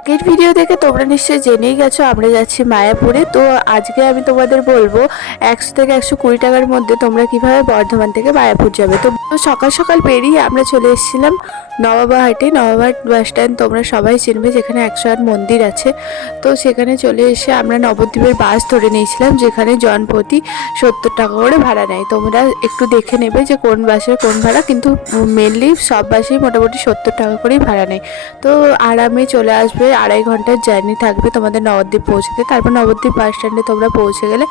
আগের ভিডিও দেখে তোমরা নিশ্চয়ই জেনেই গেছো আমরা যাচ্ছি মায়াপুরে। তো আজকে আমি তোমাদের বলবো 100 থেকে 120 টাকার মধ্যে তোমরা কিভাবে বর্ধমান থেকে মায়াপুর যাবে। তো সকাল সকাল পেরিয়ে আমরা চলে এসেছিলাম নবাবহাটে। নবাবহাট বাস স্ট্যান্ড তোমরা সবাই চিনবে, যেখানে 108 মন্দির আছে। তো সেখানে চলে এসে আমরা নবদ্বীপের বাস ধরে নিয়েছিলাম, যেখানে জনপ্রতি 70 টাকা করে ভাড়া নেয়। তোমরা একটু দেখে নেবে যে কোন বাসের কোন ভাড়া, কিন্তু মেনলি সব বাসেই মোটামুটি 70 টাকা করেই ভাড়া নেয়। তো আরামে চলে আসবে, 2.5 ঘন্টার জার্নি থাকবে তোমাদের নবদ্বীপ পৌঁছতে। তারপর নবদ্বীপ বাস স্ট্যান্ডে তোমরা পৌঁছে গেলে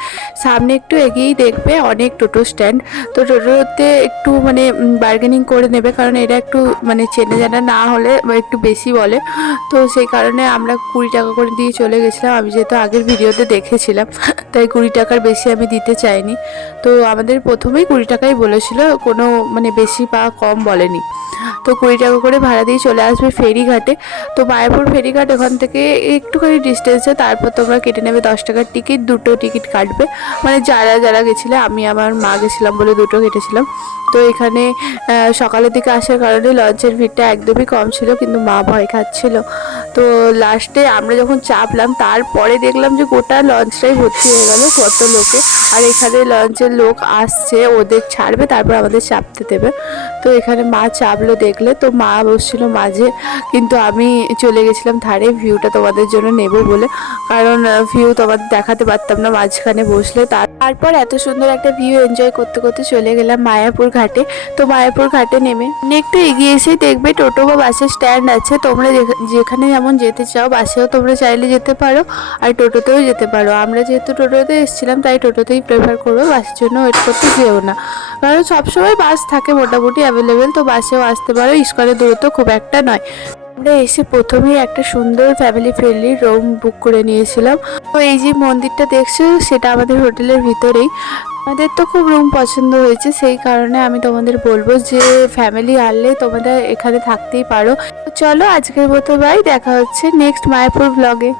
সামনে একটু এগিয়েই দেখবে অনেক টোটো স্ট্যান্ড। তো টোটোতে একটু মানে বার্গেনিং করে নেবে, কারণ এরা একটু মানে চেনা জানা না হলে একটু বেশি বলে। তো সেই কারণে আমরা 20 টাকা করে দিয়ে চলে গেছিলাম। আমি যেহেতু আগের ভিডিওতে দেখেছিলাম তাই 20 টাকার বেশি আমি দিতে চাইনি। তো আমাদের প্রথমেই 20 টাকাই বলেছিল, কোনো মানে বেশি বা কম বলেনি। তো 20 টাকা করে ভাড়া দিয়ে চলে আসবে ফেরিঘাটে। তো মায়াপুর ফেরিঘাট ওখান থেকে একটুখানি ডিস্টেন্সে। তারপর তোমরা কেটে নেবে 10 টাকার টিকিট, দুটো টিকিট কাটবে। মানে যারা যারা গেছিলে, আমি আমার মা গেছিলাম বলে দুটো কেটেছিলাম। তো এখানে সকালের দিকে আসার কারণে লঞ্চের ভিড়টা একদমই কম ছিল, কিন্তু মা ভয় খাচ্ছিল। তো লাস্টে আমরা যখন চাপলাম তারপরে দেখলাম যে গোটা লঞ্চটাই ভর্তি হয়ে গেল কত লোকে। আর এখানে লঞ্চের লোক আসছে, ওদের ছাড়বে তারপর আমাদের চাপতে দেবে। তো এখানে মা চাপলো দেখলে, তো মা বসছিল মাঝে, কিন্তু আমি চলে গেছিলাম ধারে ভিউটা তোমাদের জন্য নেব বলে, কারণ ভিউ তোমাদের দেখাতে পারতাম না মাঝখানে বসলে। তারপর এত সুন্দর একটা ভিউ এনজয় করতে করতে চলে গেলাম মায়াপুর ঘাটে। তো মায়াপুর ঘাটে নেমে একটু এগিয়ে এসেই দেখবে টোটো বা বাসের স্ট্যান্ড আছে। তোমরা যেখানে যেমন যেতে চাও, বাসেও তোমরা চাইলে যেতে পারো আর টোটোতেও যেতে পারো। আমরা যেহেতু টোটোতে এসেছিলাম তাই টোটোতেই প্রেফার করবো, বাসের জন্য ওয়েট করতে যেও না, কারণ সবসময় বাস থাকে মোটামুটি অ্যাভেলেবেল। তো বাসেও আসতে পারো, ইস্কনের দূরত্ব খুব একটা নয়। আমরা এসে প্রথমেই একটা সুন্দর ফ্যামিলি ফ্রেন্ডলি রুম বুক করে নিয়েছিলাম। তো এই যে মন্দিরটা দেখছো সেটা আমাদের হোটেলের ভিতরেই। আমাদের তো খুব রুম পছন্দ হয়েছে, সেই কারণে আমি তোমাদের বলবো যে ফ্যামিলি আনলে তোমরা এখানে থাকতেই পারো। চলো আজকের মতো বাই, দেখা হচ্ছে নেক্সট মায়াপুর ব্লগে।